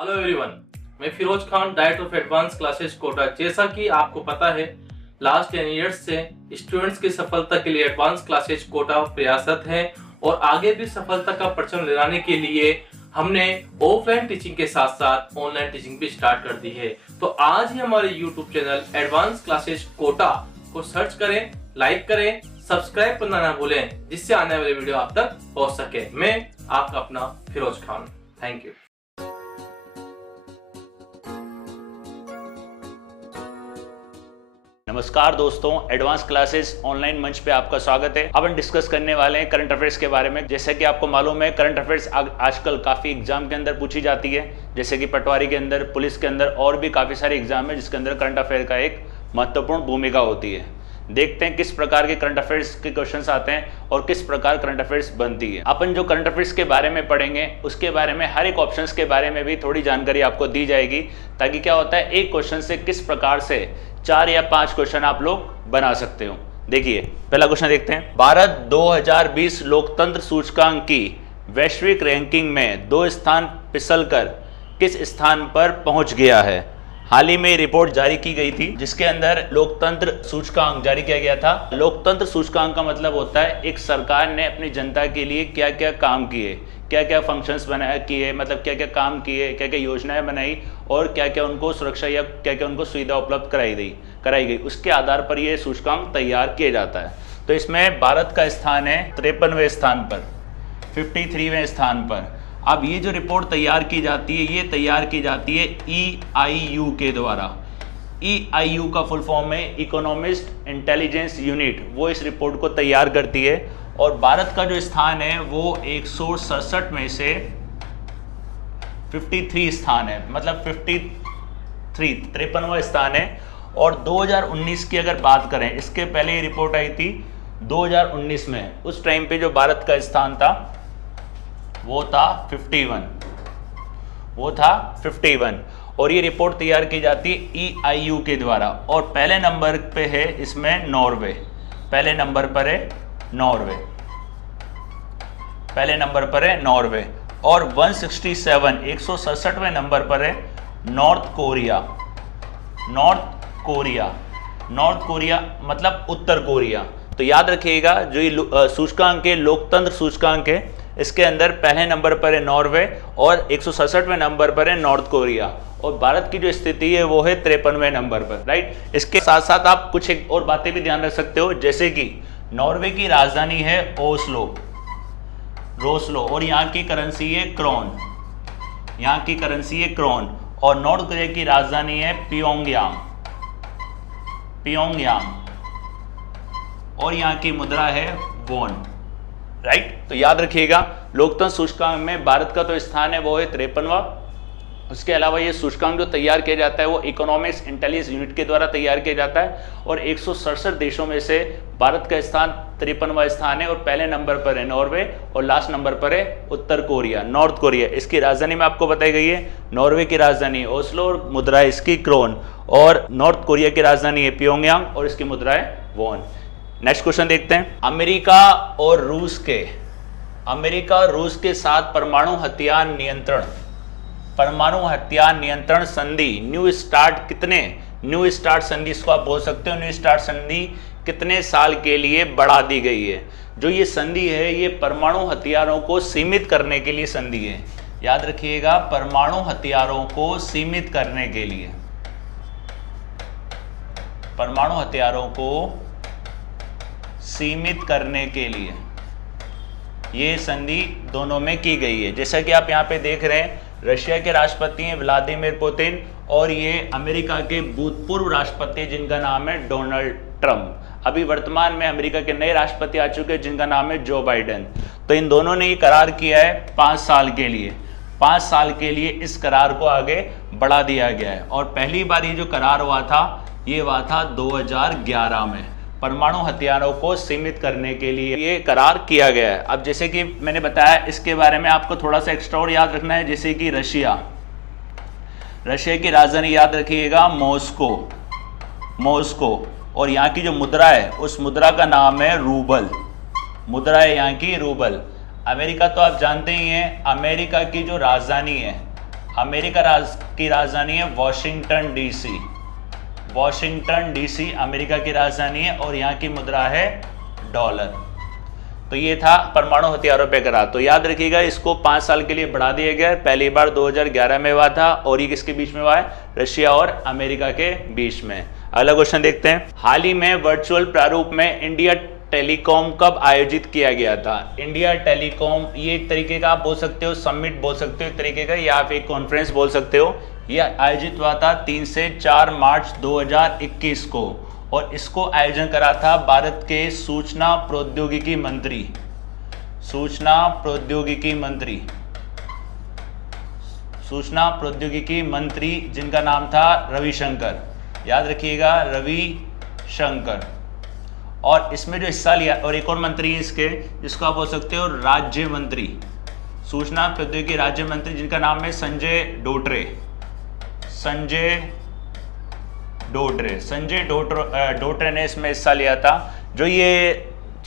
Hello everyone, मैं Firoz Khan, director of advance classes Kota. जैसा कि आपको पता है, लास्ट 10 इयर्स से स्टूडेंट्स की सफलता के लिए एडवांस क्लासेस कोटा प्रयासरत है और आगे भी सफलता का परचम लहराने के लिए हमने ऑफलाइन टीचिंग के साथ साथ ऑनलाइन टीचिंग भी स्टार्ट कर दी है। तो आज ही हमारे YouTube channel advance classes Kota को सर्च करें, लाइक करें, सब्सक्राइब करना ना भूलें, जिससे आने वाले वीडियो आप तक पहुंच सके। मैं आपका अपना फिरोज खान, थैंक यू। नमस्कार दोस्तों, एडवांस क्लासेस ऑनलाइन मंच पे आपका स्वागत है। अब हम डिस्कस करने वाले हैं करंट अफेयर्स के बारे में। जैसे कि आपको मालूम है, करंट अफेयर्स आजकल काफ़ी एग्जाम के अंदर पूछी जाती है, जैसे कि पटवारी के अंदर, पुलिस के अंदर और भी काफ़ी सारे एग्जाम है जिसके अंदर करंट अफेयर का एक महत्वपूर्ण भूमिका होती है। देखते हैं किस प्रकार के करंट अफेयर्स के क्वेश्चंस आते हैं और किस प्रकार करंट अफेयर्स बनती है। अपन जो करंट अफेयर्स के बारे में पढ़ेंगे उसके बारे में हर एक ऑप्शंस के बारे में भी थोड़ी जानकारी आपको दी जाएगी, ताकि क्या होता है, एक क्वेश्चन से किस प्रकार से 4 या 5 क्वेश्चन आप लोग बना सकते हो। देखिए, पहला क्वेश्चन देखते हैं। भारत 2020 लोकतंत्र सूचकांक की वैश्विक रैंकिंग में 2 स्थान फिसलकर किस स्थान पर पहुंच गया है? हाल ही में रिपोर्ट जारी की गई थी जिसके अंदर लोकतंत्र सूचकांक जारी किया गया था। लोकतंत्र सूचकांक का मतलब होता है एक सरकार ने अपनी जनता के लिए क्या क्या काम किए, क्या क्या फंक्शंस बनाए किए, मतलब क्या क्या काम किए, क्या क्या योजनाएं बनाई और क्या क्या उनको सुरक्षा या क्या क्या उनको सुविधा उपलब्ध कराई गई, उसके आधार पर यह सूचकांक तैयार किया जाता है। तो इसमें भारत का स्थान है 53वें स्थान पर, 53वें स्थान पर। अब ये जो रिपोर्ट तैयार की जाती है, ये तैयार की जाती है EIU के द्वारा। EIU का फुल फॉर्म है इकोनॉमिस्ट इंटेलिजेंस यूनिट, वो इस रिपोर्ट को तैयार करती है। और भारत का जो स्थान है वो 167 में से 53 स्थान है, मतलब 53वां स्थान है। और 2019 की अगर बात करें, इसके पहले ये रिपोर्ट आई थी 2019 में, उस टाइम पे जो भारत का स्थान था वो था 51। और ये रिपोर्ट तैयार की जाती है EIU के द्वारा। और पहले नंबर पे है इसमें नॉर्वे, पहले नंबर पर है नॉर्वे, पहले नंबर पर है नॉर्वे। और 167वें नंबर पर है नॉर्थ कोरिया। नॉर्थ कोरिया मतलब उत्तर कोरिया। तो याद रखिएगा, जो ये सूचकांक है, लोकतंत्र सूचकांक है, इसके अंदर पहले नंबर पर है नॉर्वे और 167वें नंबर पर है नॉर्थ कोरिया। और भारत की जो स्थिति है वो है 53वें नंबर पर, राइट। इसके साथ साथ आप कुछ एक और बातें भी ध्यान रख सकते हो, जैसे कि नॉर्वे की राजधानी है रोस्लो, और यहाँ की करेंसी है क्रोन, और नॉर्थ कोरिया की राजधानी है पियोंगयांग, और यहाँ की मुद्रा है वॉन, राइट। तो याद रखिएगा, लोकतंत्र सूचकांक में भारत का तो स्थान है वो है 53वां। उसके अलावा ये सूचकांक जो तैयार किया जाता है वो इकोनॉमिक्स इंटेलिजेंस यूनिट के द्वारा तैयार किया जाता है। और 167 देशों में से भारत का स्थान 53वां स्थान है। और पहले नंबर पर है नॉर्वे और लास्ट नंबर पर है उत्तर कोरिया, नॉर्थ कोरिया। इसकी राजधानी में आपको बताई गई है, नॉर्वे की राजधानी ओस्लो और मुद्रा है इसकी क्रोन, और नॉर्थ कोरिया की राजधानी है पियोंगयांग और इसकी मुद्रा है वॉन। नेक्स्ट क्वेश्चन देखते हैं। अमेरिका और रूस के साथ परमाणु हथियार नियंत्रण संधि न्यू स्टार्ट संधि, इसको आप बोल सकते हो न्यू स्टार्ट संधि, कितने साल के लिए बढ़ा दी गई है? जो ये संधि है ये परमाणु हथियारों को सीमित करने के लिए संधि है। याद रखिएगा, परमाणु हथियारों को सीमित करने के लिए, परमाणु हथियारों को सीमित करने के लिए ये संधि दोनों में की गई है। जैसा कि आप यहाँ पे देख रहे हैं, रशिया के राष्ट्रपति हैं व्लादिमीर पुतिन और ये अमेरिका के भूतपूर्व राष्ट्रपति जिनका नाम है डोनाल्ड ट्रंप। अभी वर्तमान में अमेरिका के नए राष्ट्रपति आ चुके हैं जिनका नाम है जो बाइडेन। तो इन दोनों ने ये करार किया है 5 साल के लिए, 5 साल के लिए इस करार को आगे बढ़ा दिया गया है। और पहली बार ये जो करार हुआ था ये हुआ था 2011 में। परमाणु हथियारों को सीमित करने के लिए ये करार किया गया है। अब जैसे कि मैंने बताया, इसके बारे में आपको थोड़ा सा एक्स्ट्रा और याद रखना है, जैसे कि रशिया की राजधानी याद रखिएगा मॉस्को, और यहाँ की जो मुद्रा है उस मुद्रा का नाम है रूबल, मुद्रा है यहाँ की रूबल। अमेरिका तो आप जानते ही हैं, अमेरिका की जो राजधानी है अमेरिका की राजधानी है Washington DC. Washington DC America की राजधानी है और यहाँ की मुद्रा है डॉलर। तो ये था परमाणु हथियारों पे करार। तो याद रखिएगा इसको 5 साल के लिए बढ़ा दिया गया। पहली बार 2011 में हुआ था और ये किसके बीच में हुआ है? रशिया और अमेरिका के बीच में। अगला क्वेश्चन देखते हैं। हाल ही में वर्चुअल प्रारूप में इंडिया टेलीकॉम कब आयोजित किया गया था? इंडिया टेलीकॉम ये एक तरीके का आप बोल सकते हो समिट बोल सकते हो एक तरीके का, या आप एक कॉन्फ्रेंस बोल सकते हो। यह आयोजित हुआ था 3 से 4 मार्च 2021 को और इसको आयोजन करा था भारत के सूचना प्रौद्योगिकी मंत्री, सूचना प्रौद्योगिकी मंत्री जिनका नाम था रविशंकर। याद रखिएगा रविशंकर। और इसमें जो हिस्सा लिया, और एक और मंत्री है इसके जिसको आप बोल सकते हो राज्य मंत्री, सूचना प्रौद्योगिकी राज्य मंत्री जिनका नाम है संजय डोटरे। संजय डोटरे ने इसमें हिस्सा लिया था। जो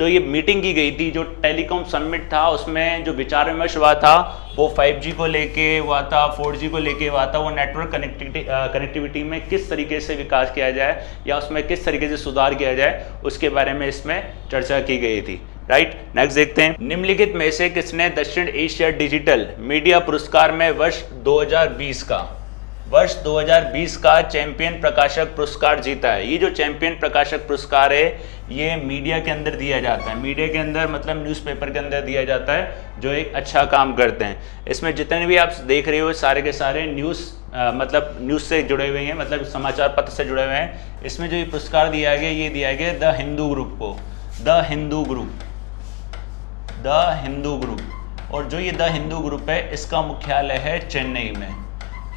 ये मीटिंग की गई थी, जो टेलीकॉम समिट था, उसमें जो विचार विमर्श हुआ था वो 5G को लेके हुआ था, 4G को लेके हुआ था। वो नेटवर्क कनेक्टिविटी में किस तरीके से विकास किया जाए या उसमें किस तरीके से सुधार किया जाए उसके बारे में इसमें चर्चा की गई थी। राइट, नेक्स्ट देखते हैं। निम्नलिखित में से किसने दक्षिण एशिया डिजिटल मीडिया पुरस्कार में वर्ष 2020 का चैंपियन प्रकाशक पुरस्कार जीता है? ये जो चैंपियन प्रकाशक पुरस्कार है ये मीडिया के अंदर दिया जाता है। मीडिया के अंदर मतलब न्यूज़पेपर के अंदर दिया जाता है जो एक अच्छा काम करते हैं। इसमें जितने भी आप देख रहे हो सारे के सारे मतलब न्यूज़ से जुड़े हुए हैं, मतलब समाचार पत्र से जुड़े हुए हैं। इसमें जो ये पुरस्कार दिया गया ये दिया गया द हिंदू ग्रुप को, द हिंदू ग्रुप। और जो ये द हिंदू ग्रुप है इसका मुख्यालय है चेन्नई में।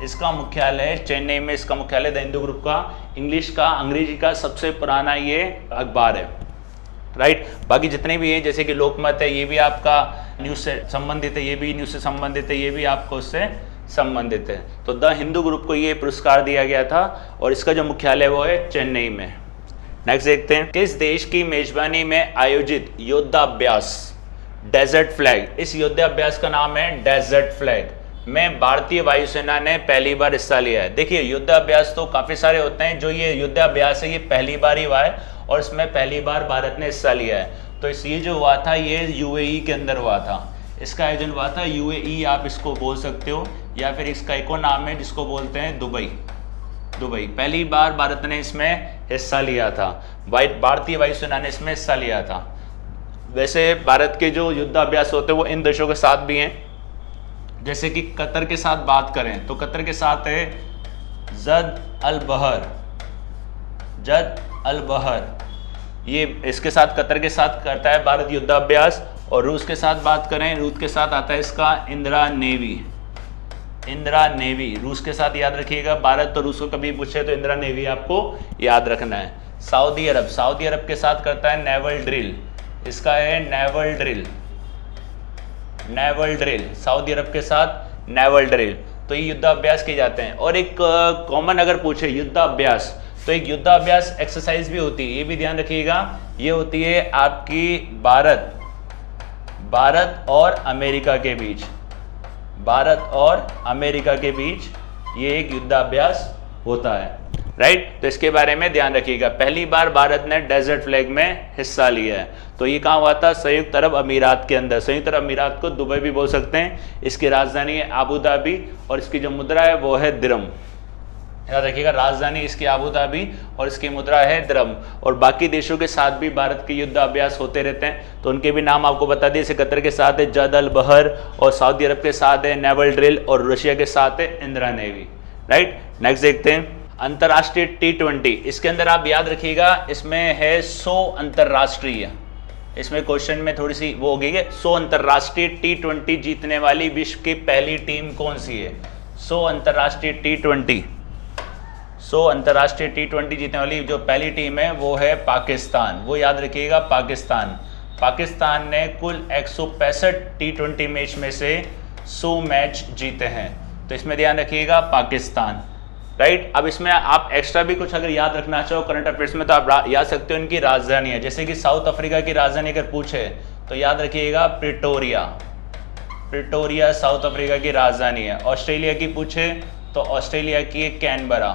इसका मुख्यालय द हिंदू ग्रुप का अंग्रेजी का सबसे पुराना ये अखबार है। राइट, बाकी जितने भी हैं जैसे कि लोकमत है ये भी आपका न्यूज़ से संबंधित है, ये भी न्यूज़ से संबंधित है, ये भी आपको उससे संबंधित है। तो द हिंदू ग्रुप को ये पुरस्कार दिया गया था और इसका जो मुख्यालय वो है चेन्नई में। नेक्स्ट देखते हैं। किस देश की मेजबानी में आयोजित योद्धाभ्यास डेजर्ट फ्लैग, इस योद्धाभ्यास का नाम है डेजर्ट फ्लैग, में भारतीय वायुसेना ने पहली बार हिस्सा लिया है? देखिए युद्धाभ्यास तो काफ़ी सारे होते हैं, जो ये युद्धाभ्यास है ये पहली बार ही हुआ है और इसमें पहली बार भारत ने हिस्सा लिया है। तो ये जो हुआ था ये यूएई के अंदर हुआ था, इसका आयोजन हुआ था यूएई आप इसको बोल सकते हो, या फिर इसका एक और नाम है जिसको बोलते हैं दुबई। पहली बार भारत ने इसमें हिस्सा लिया था, भारतीय वायुसेना ने इसमें हिस्सा लिया था। वैसे भारत के जो युद्धाभ्यास होते हैं वो इन देशों के साथ भी हैं, जैसे कि कतर के साथ बात करें तो कतर के साथ है जद अल बहर, ये इसके साथ कतर के साथ करता है भारत युद्धाभ्यास। और रूस के साथ बात करें, रूस के साथ आता है इसका इंदिरा नेवी। रूस के साथ याद रखिएगा, भारत तो रूस को कभी पूछे तो इंदिरा नेवी आपको याद रखना है। सऊदी अरब के साथ करता है नेवल ड्रिल, इसका है नेवल ड्रिल, सऊदी अरब के साथ नेवल ड्रिल। तो ये युद्धाभ्यास किए जाते हैं। और एक कॉमन अगर पूछे युद्धाभ्यास तो एक युद्धाभ्यास एक्सरसाइज भी होती है, ये भी ध्यान रखिएगा, ये होती है आपकी भारत और अमेरिका के बीच ये एक युद्धाभ्यास होता है। राइट, तो इसके बारे में ध्यान रखिएगा। पहली बार भारत ने डेजर्ट फ्लैग में हिस्सा लिया है। तो ये कहाँ हुआ था? संयुक्त अरब अमीरात के अंदर। संयुक्त अरब अमीरात को दुबई भी बोल सकते हैं। इसकी राजधानी है आबू धाबी और इसकी जो मुद्रा है वो है दिरहम। याद रखिएगा, राजधानी इसकी आबू धाबी और इसकी मुद्रा है दिरहम। और बाकी देशों के साथ भी भारत के युद्धाभ्यास होते रहते हैं, तो उनके भी नाम आपको बता दिए। जैसे कतर के साथ है जद अल बहर, और सऊदी अरब के साथ है नेवल ड्रिल, और रशिया के साथ है इंदिरा नेवी। राइट, नेक्स्ट देखते हैं। अंतर्राष्ट्रीय T20, इसके अंदर आप याद रखिएगा इसमें है 100 अंतर्राष्ट्रीय, इसमें क्वेश्चन में थोड़ी सी वो हो गई है। 100 अंतर्राष्ट्रीय T20 जीतने वाली विश्व की पहली टीम कौन सी है? 100 अंतर्राष्ट्रीय T20 जीतने वाली जो पहली टीम है वो है पाकिस्तान। वो याद रखिएगा, पाकिस्तान ने कुल 165 T20 मैच में से 100 मैच जीते हैं। तो इसमें ध्यान रखिएगा पाकिस्तान। राइट, अब इसमें आप एक्स्ट्रा भी कुछ अगर याद रखना चाहो करंट अफेयर्स में तो आप याद सकते हो इनकी राजधानी है। जैसे कि साउथ अफ्रीका की राजधानी अगर पूछे तो याद रखिएगा प्रिटोरिया। प्रिटोरिया साउथ अफ्रीका की राजधानी है। ऑस्ट्रेलिया की पूछे तो ऑस्ट्रेलिया की है कैनबरा,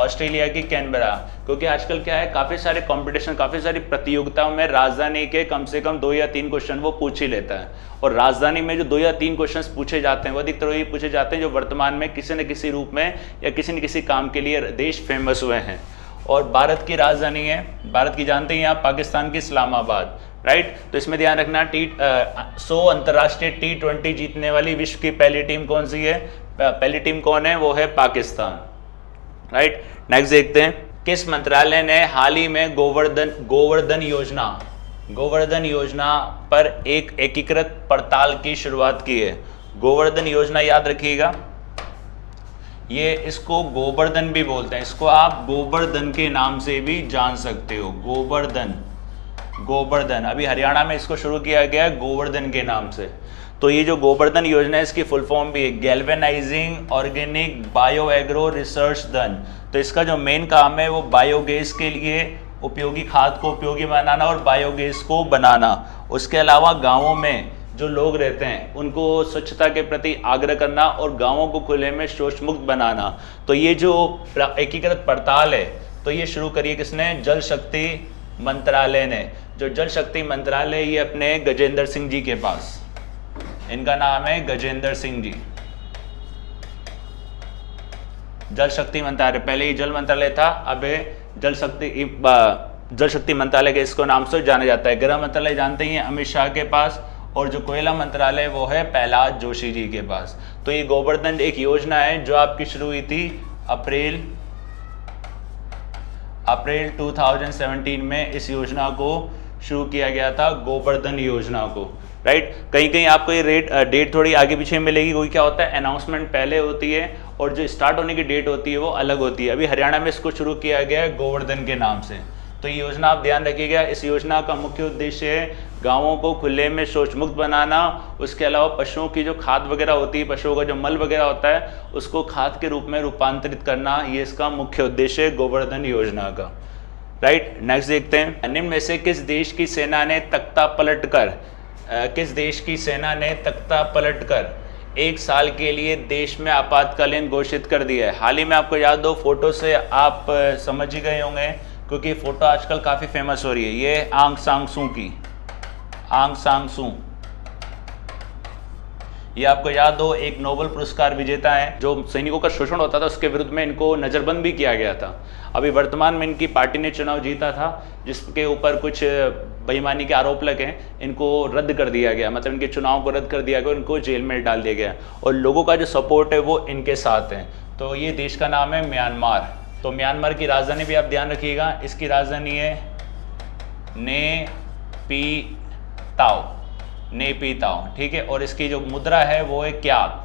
ऑस्ट्रेलिया की कैनबरा। क्योंकि आजकल क्या है, काफ़ी सारे कंपटीशन, काफ़ी सारी प्रतियोगिताओं में राजधानी के कम से कम 2 या 3 क्वेश्चन वो पूछ ही लेता है। और राजधानी में जो 2 या 3 क्वेश्चन पूछे जाते हैं वो अधिकतर वही पूछे जाते हैं जो वर्तमान में किसी न किसी रूप में या किसी न किसी काम के लिए देश फेमस हुए हैं। और भारत की राजधानी है, भारत की जानते हैं आप, पाकिस्तान की इस्लामाबाद, राइट। तो इसमें ध्यान रखना 100 अंतर्राष्ट्रीय T20 जीतने वाली विश्व की पहली टीम कौन सी है, पहली टीम कौन है, वो है पाकिस्तान, राइट। नेक्स्ट देखते हैं, किस मंत्रालय ने हाल ही में गोवर्धन योजना पर एक एकीकृत पड़ताल की शुरुआत की है। गोवर्धन योजना याद रखिएगा, ये इसको गोवर्धन भी बोलते हैं, इसको आप गोवर्धन के नाम से भी जान सकते हो, गोवर्धन। अभी हरियाणा में इसको शुरू किया गया है गोवर्धन के नाम से। तो ये जो गोवर्धन योजना है इसकी फुल फॉर्म भी है galvanising organic bio agro research धन। तो इसका जो मेन काम है वो बायोगैस के लिए उपयोगी खाद को उपयोगी बनाना और बायोगैस को बनाना। उसके अलावा गाँवों में जो लोग रहते हैं उनको स्वच्छता के प्रति आग्रह करना और गाँवों को खुले में शौच मुक्त बनाना। तो ये जो एकीकृत पड़ताल है तो ये शुरू करिए किसने, जल शक्ति मंत्रालय ने। जो जल शक्ति मंत्रालय ये अपने गजेंद्र सिंह जी के पास, इनका नाम है गजेंद्र सिंह जी। जल शक्ति मंत्रालय, पहले ही जल मंत्रालय था, अब जल शक्ति मंत्रालय के इसको नाम से जाना जाता है। गृह मंत्रालय जानते ही हैं अमित शाह के पास, और जो कोयला मंत्रालय वो है प्रहलाद जोशी जी के पास। तो ये गोवर्धन एक योजना है जो आपकी शुरू हुई थी अप्रैल 2017 में। इस योजना को शुरू किया गया था, गोवर्धन योजना को, राइट। कहीं कहीं आपको ये डेट थोड़ी आगे पीछे मिलेगी, क्योंकि क्या होता है अनाउंसमेंट पहले होती है और जो स्टार्ट होने की डेट होती है वो अलग होती है। अभी हरियाणा में इसको शुरू किया गया है गोवर्धन के नाम से। तो ये योजना आप ध्यान रखिएगा, इस योजना का मुख्य उद्देश्य है गाँवों को खुले में शौच मुक्त बनाना। उसके अलावा पशुओं की जो खाद वगैरह होती है, पशुओं का जो मल वगैरह होता है उसको खाद के रूप में रूपांतरित करना, ये इसका मुख्य उद्देश्य है गोवर्धन योजना का, राइट। नेक्स्ट देखते हैं, निम्न में से किस देश की सेना ने तख्ता पलटकर 1 साल के लिए देश में आपातकालीन घोषित कर दिया है। हाल ही में आपको याद हो, फोटो से आप समझ ही गए होंगे क्योंकि फोटो आजकल काफ़ी फेमस हो रही है। ये आंग सांग सू, ये आपको याद हो एक नोबेल पुरस्कार विजेता है। जो सैनिकों का शोषण होता था उसके विरुद्ध में इनको नज़रबंद भी किया गया था। अभी वर्तमान में इनकी पार्टी ने चुनाव जीता था जिसके ऊपर कुछ बेईमानी के आरोप लगे, इनको रद्द कर दिया गया, मतलब इनके चुनाव को रद्द कर दिया गया, इनको जेल में डाल दिया गया और लोगों का जो सपोर्ट है वो इनके साथ है। तो ये देश का नाम है म्यांमार। तो म्यांमार की राजधानी भी आप ध्यान रखिएगा, इसकी राजधानी है नेपीताओ, ठीक है। और इसकी जो मुद्रा है वो है क्यात,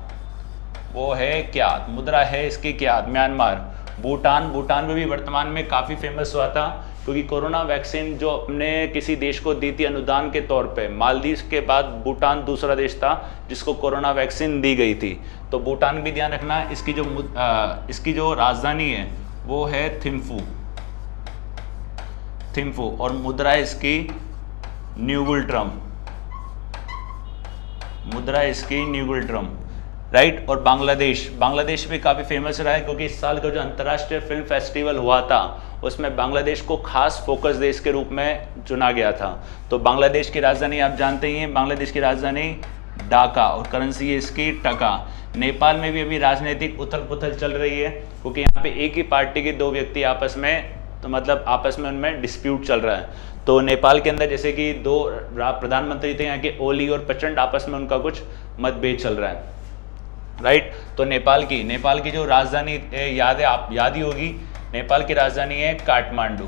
मुद्रा है इसकी क्यात। म्यांमार, भूटान में भी वर्तमान में काफ़ी फेमस हुआ था क्योंकि कोरोना वैक्सीन जो अपने किसी देश को दी थी अनुदान के तौर पे, मालदीव के बाद भूटान दूसरा देश था जिसको कोरोना वैक्सीन दी गई थी। तो भूटान भी ध्यान रखना, इसकी जो राजधानी है वो है थिम्फू और मुद्रा इसकी न्यूगुल ट्रम, राइट। और बांग्लादेश भी काफ़ी फेमस रहा है क्योंकि इस साल का जो अंतर्राष्ट्रीय फिल्म फेस्टिवल हुआ था उसमें बांग्लादेश को खास फोकस देश के रूप में चुना गया था। तो बांग्लादेश की राजधानी आप जानते ही हैं, बांग्लादेश की राजधानी ढाका और करेंसी है इसकी टका। नेपाल में भी अभी राजनीतिक उथल पुथल चल रही है क्योंकि यहाँ पे एक ही पार्टी के 2 व्यक्ति आपस में उनमें डिस्प्यूट चल रहा है। तो नेपाल के अंदर जैसे कि 2 प्रधानमंत्री थे यहाँ के, ओली और प्रचंड, आपस में उनका कुछ मतभेद चल रहा है, राइट। तो नेपाल की जो राजधानी याद ही होगी, नेपाल की राजधानी है काठमांडू,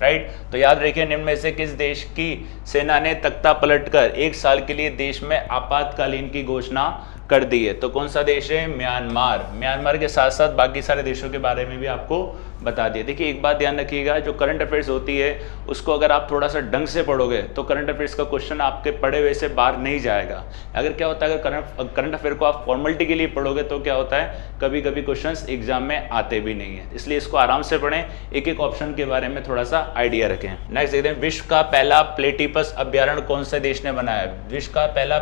राइट। तो याद रखिए, निम्न में से किस देश की सेना ने तख्ता पलटकर 1 साल के लिए देश में आपातकालीन की घोषणा कर दी है। तो कौन सा देश है? म्यांमार के साथ साथ बाकी सारे देशों के बारे में भी आपको बता दिया। देखिए एक बात ध्यान रखिएगा, जो करंट अफेयर्स होती है उसको अगर आप थोड़ा सा ढंग से पढ़ोगे तो करंट अफेयर्स का क्वेश्चन आपके पढ़े हुए से बाहर नहीं जाएगा। अगर क्या होता है, अगर करंट अफेयर को आप फॉर्मेलिटी के लिए पढ़ोगे तो क्या होता है, कभी कभी क्वेश्चंस एग्जाम में आते भी नहीं है। इसलिए इसको आराम से पढ़ें, एक एक ऑप्शन के बारे में थोड़ा सा आइडिया रखें। नेक्स्ट देखते हैं, विश्व का पहला प्लेटिपस अभ्यारण्य कौन से देश ने बनाया है? विश्व का पहला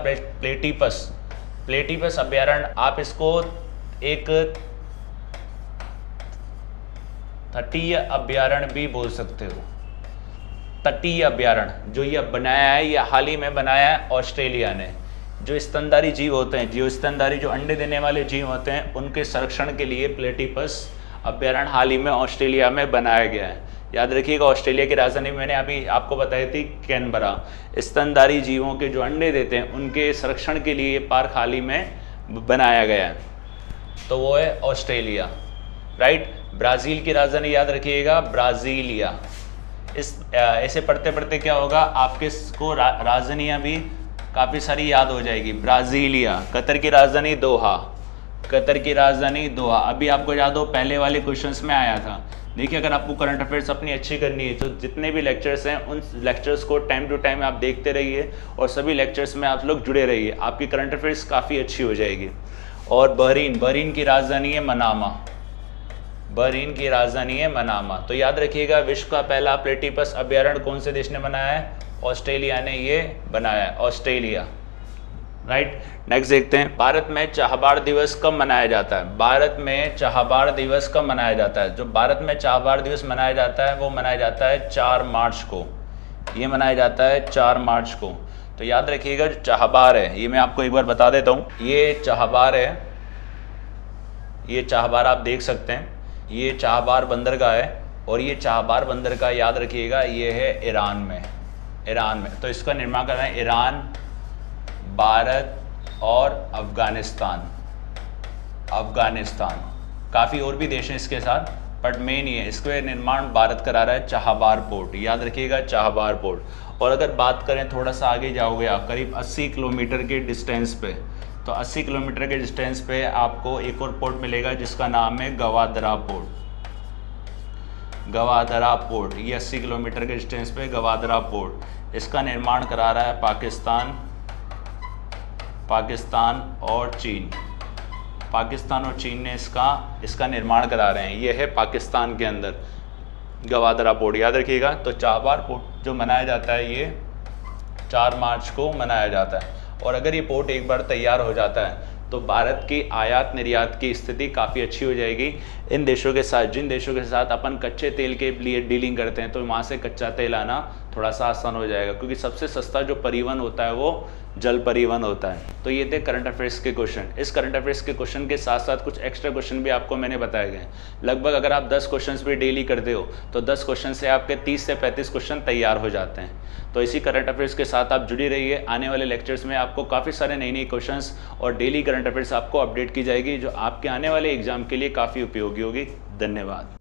प्लेटिपस अभ्यारण्य, आप इसको एक तटीय अभ्यारण्य भी बोल सकते हो। तटीय अभ्यारण्य जो ये बनाया है, ये हाल ही में बनाया है ऑस्ट्रेलिया ने। जो स्तनधारी जीव होते हैं, जो अंडे देने वाले जीव होते हैं, उनके संरक्षण के लिए प्लेटिपस अभ्यारण्य हाल ही में ऑस्ट्रेलिया में बनाया गया है। याद रखिएगा, ऑस्ट्रेलिया की राजधानी मैंने अभी आपको बताई थी कैनबरा। स्तनधारी जीवों के जो अंडे देते हैं उनके संरक्षण के लिए ये पार्क हाल ही में बनाया गया है, तो वो है ऑस्ट्रेलिया, राइट। ब्राज़ील की राजधानी याद रखिएगा, ब्राज़ीलिया। ऐसे पढ़ते पढ़ते क्या होगा, आपके को राजधानियाँ भी काफ़ी सारी याद हो जाएगी। ब्राज़ीलिया। कतर की राजधानी दोहा, अभी आपको याद हो पहले वाले क्वेश्चंस में आया था। देखिए अगर आपको करंट अफेयर्स अपनी अच्छी करनी है तो जितने भी लेक्चर्स हैं उन लेक्चर्स को टाइम टू टाइम आप देखते रहिए और सभी लेक्चर्स में आप लोग जुड़े रहिए, आपकी करंट अफेयर्स काफ़ी अच्छी हो जाएगी। और बहरीन की राजधानी है मनामा। तो याद रखिएगा, विश्व का पहला प्लेटिपस अभ्यारण्य कौन से देश ने बनाया है? ऑस्ट्रेलिया ने ये बनाया है, ऑस्ट्रेलिया, राइट। नेक्स्ट देखते हैं, भारत में चाहबार दिवस कब मनाया जाता है? जो भारत में चाहबार दिवस मनाया जाता है वो मनाया जाता है 4 मार्च को। ये मनाया जाता है 4 मार्च को। तो याद रखिएगा, जो चाहबार है, ये मैं आपको एक बार बता देता हूँ, ये चाहबार है, ये चाहबार आप देख सकते हैं, ये चाहबार बंदरगाह है। और ये चाहबार बंदरगाह याद रखिएगा, ये है ईरान में। तो इसका निर्माण कर रहे हैं ईरान, भारत और अफगानिस्तान। काफ़ी और भी देश हैं इसके साथ, बट मेन ये है, इसका निर्माण भारत करा रहा है चाहबार पोर्ट। याद रखिएगा, चाहबार पोर्ट। और अगर बात करें थोड़ा सा आगे जाओगे आप, करीब 80 किलोमीटर के डिस्टेंस पे, तो 80 किलोमीटर के डिस्टेंस पे आपको एक और पोर्ट मिलेगा जिसका नाम है गवादरा पोर्ट। ये 80 किलोमीटर के डिस्टेंस पे गवादरा पोर्ट, इसका निर्माण करा रहा है पाकिस्तान और चीन ने इसका निर्माण करा रहे हैं। ये है पाकिस्तान के अंदर गवादरा पोर्ट, याद रखिएगा। तो चाहबार पोर्ट जो मनाया जाता है ये 4 मार्च को मनाया जाता है। और अगर ये पोर्ट एक बार तैयार हो जाता है तो भारत की आयात निर्यात की स्थिति काफ़ी अच्छी हो जाएगी। इन देशों के साथ, जिन देशों के साथ अपन कच्चे तेल के लिए डीलिंग करते हैं, तो वहाँ से कच्चा तेल आना थोड़ा सा आसान हो जाएगा, क्योंकि सबसे सस्ता जो परिवहन होता है वो जल परिवहन होता है। तो ये थे करंट अफेयर्स के क्वेश्चन। इस करंट अफेयर्स के क्वेश्चन के साथ साथ कुछ एक्स्ट्रा क्वेश्चन भी आपको मैंने बताए गए। लगभग अगर आप 10 क्वेश्चन भी डेली करते हो तो 10 क्वेश्चन से आपके 30 से 35 क्वेश्चन तैयार हो जाते हैं। तो इसी करंट अफेयर्स के साथ आप जुड़ी रहिए। आने वाले लेक्चर्स में आपको काफ़ी सारे नई क्वेश्चंस और डेली करंट अफेयर्स आपको अपडेट की जाएगी, जो आपके आने वाले एग्जाम के लिए काफ़ी उपयोगी होगी। धन्यवाद।